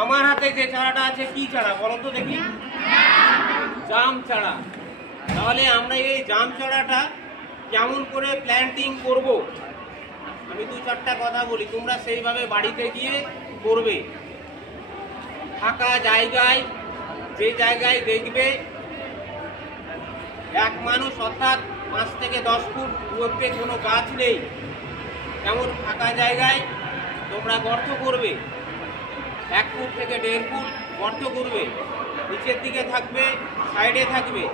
আমার হাতে যে চারাটা আছে কি চারা বলো তো দেখি? জাম চারা। তাহলে আমরা এই জাম চারাটা কেমন করে প্ল্যান্টিং করব, আমি দু চারটা কথা বলি, তোমরা সেইভাবে বাড়িতে গিয়ে করবে। ফাঁকা জায়গায়, যে জায়গায় দেখবে এক মানুষ অর্থাৎ 5 থেকে 10 ফুট দূরত্বে কোনো গাছ নেই, এমন ফাঁকা জায়গায় তোমরা গর্ত করবে। 1 ফুট থেকে 1.5 ফুট গর্ত করবে, নিচের দিকে থাকবে, সাইডে থাকবে।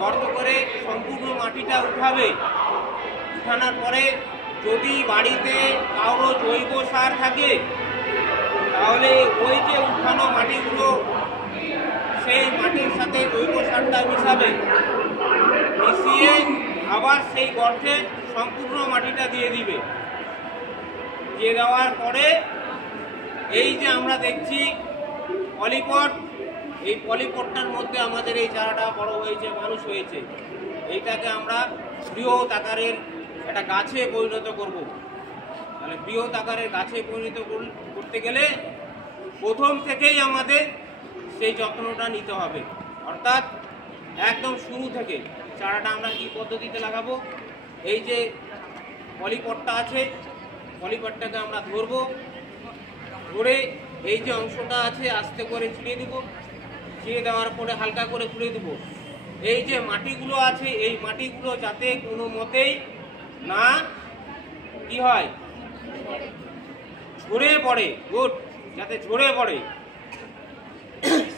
গর্ত করে সম্পূর্ণ মাটিটা উঠাবে। উঠানোর পরে যদি বাড়িতে কারো জৈব সার থাকে তাহলে ওই যে উঠানো মাটিগুলো সেই মাটির সাথে জৈব সারটা মিশাবে, মিশিয়ে আবার সেই গর্তে সম্পূর্ণ মাটিটা দিয়ে দিবে। দিয়ে দেওয়ার পরে এই যে আমরা দেখছি পলিপট, এই পলিপটটার মধ্যে আমাদের এই চারাটা বড় হয়েছে, মানুষ হয়েছে। এইটাকে আমরা বৃহৎ আকারের একটা গাছে পরিণত করব। তাহলে বৃহৎ আকারের গাছে পরিণত করতে গেলে প্রথম থেকেই আমাদের সেই যত্নটা নিতে হবে। অর্থাৎ একদম শুরু থেকে চারাটা আমরা কি পদ্ধতিতে লাগাবো, এই যে পলিপটটা আছে, পলিপটটাকে আমরা ধরবো, ধরে এই যে অংশটা আছে আস্তে করে ছিঁড়ে দিব। ছিঁড়ে দেওয়ার পরে হালকা করে খুলে দিব। এই যে মাটিগুলো আছে এই মাটিগুলো যাতে কোনো মতেই না কি হয়, ঝরে পড়ে, গুড, যাতে ঝরে পড়ে,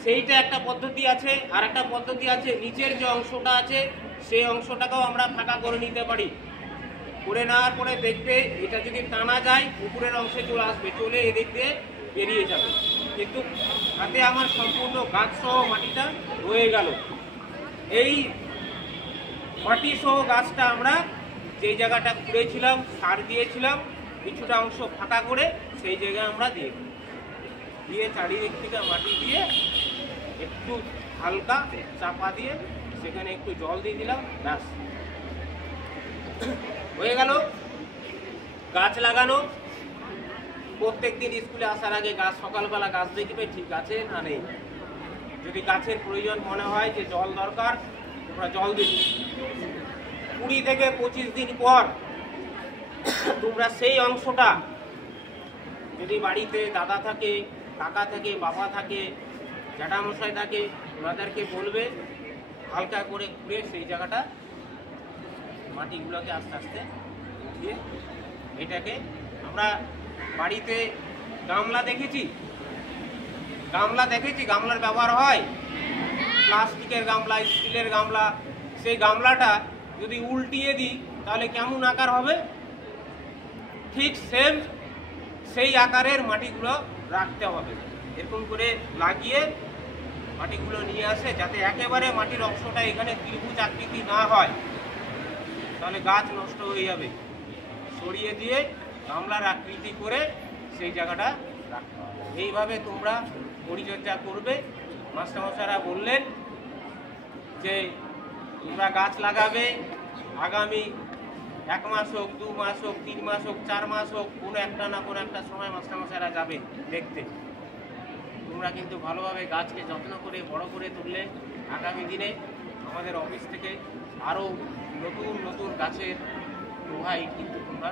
সেইটা একটা পদ্ধতি আছে। আর একটা পদ্ধতি আছে, নিচের যে অংশটা আছে সেই অংশটাকেও আমরা ফাঁকা করে নিতে পারি। করে নেওয়ার পরে দেখবে এটা যদি টানা যায় উপরের অংশে চলে আসবে, চলে এদিক দিয়ে বেরিয়ে যাবে। কিন্তু হাতে আমার সম্পূর্ণ গাছ সহ মাটিটা রয়ে গেল। এই মাটি সহ গাছটা আমরা যেই জায়গাটা খুঁড়েছিলাম, সার দিয়েছিলাম, কিছুটা অংশ ফাঁকা করে সেই জায়গায় আমরা দিয়ে চারিদিক থেকে মাটি দিয়ে একটু হালকা চাপা দিয়ে সেখানে একটু জল দিয়ে দিলাম, ব্যাস হয়ে গেল গাছ লাগানো। প্রত্যেকদিন স্কুলে আসার আগে গাছ, সকালবেলা গাছ দেখবে ঠিক আছে না নেই। যদি গাছের প্রয়োজন মনে হয় যে জল দরকার, তোমরা জল দিবে। 20 থেকে 25 দিন পর তোমরা সেই অংশটা, যদি বাড়িতে দাদা থাকে, কাকা থাকে, বাবা থাকে, জ্যাঠামশাই থাকে, ওনাদেরকে বলবে হালকা করে ঘুরে সেই জায়গাটা মাটিগুলোকে আস্তে আস্তে দিয়ে, এটাকে আমরা বাড়িতে গামলা দেখেছি, গামলার ব্যবহার হয়, প্লাস্টিকের গামলা, স্টিলের গামলা। সেই গামলাটা যদি উল্টিয়ে দিই তাহলে কেমন আকার হবে, ঠিক সেম সেই আকারের মাটিগুলো রাখতে হবে। এরকম করে লাগিয়ে মাটিগুলো নিয়ে আসে, যাতে একেবারে মাটির অংশটা এখানে ত্রিভুজ আকৃতি না হয়, তাহলে গাছ নষ্ট হয়ে যাবে। সরিয়ে দিয়ে গামলার আকৃতি করে সেই জায়গাটা রাখতে হবে। এইভাবে তোমরা পরিচর্যা করবে। মাস্টারমশাইরা বললেন যে তোমরা গাছ লাগাবে, আগামী 1 মাস হোক, 2 মাস হোক, 3 মাস হোক, 4 মাস হোক, কোনো একটা না কোনো একটা সময় মাস্টারমশাইরা যাবে দেখতে। তোমরা কিন্তু ভালোভাবে গাছকে যত্ন করে বড় করে তুললে আগামী দিনে আমাদের অফিস থেকে আরও নতুন নতুন গাছের প্রোভাইড কিন্তু তোমরা